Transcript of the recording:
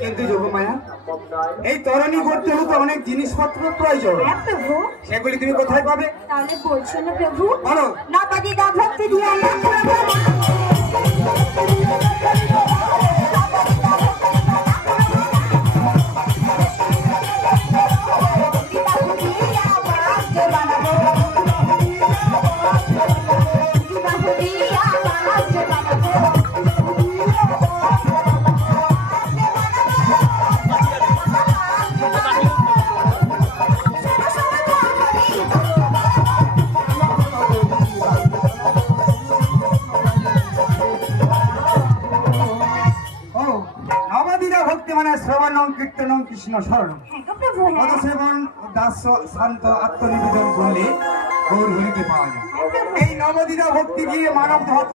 কিন্তু যোগমায়া, এই তরণী করতে হতে অনেক জিনিসপত্র প্রয়োজন। সেগুলি তুমি কোথায় পাবে? তাহলে বলছো না প্রভু, বলো। নবদিদা ভক্তি দিয়া মানে শ্রবণং কীর্তনং কৃষ্ণ স্মরণং, পদসেবন দাস শান্ত আত্মনিবেদন করলে গৌর হরিকে পাওয়া যায়। এই নবদিদা ভক্তি দিয়ে মানব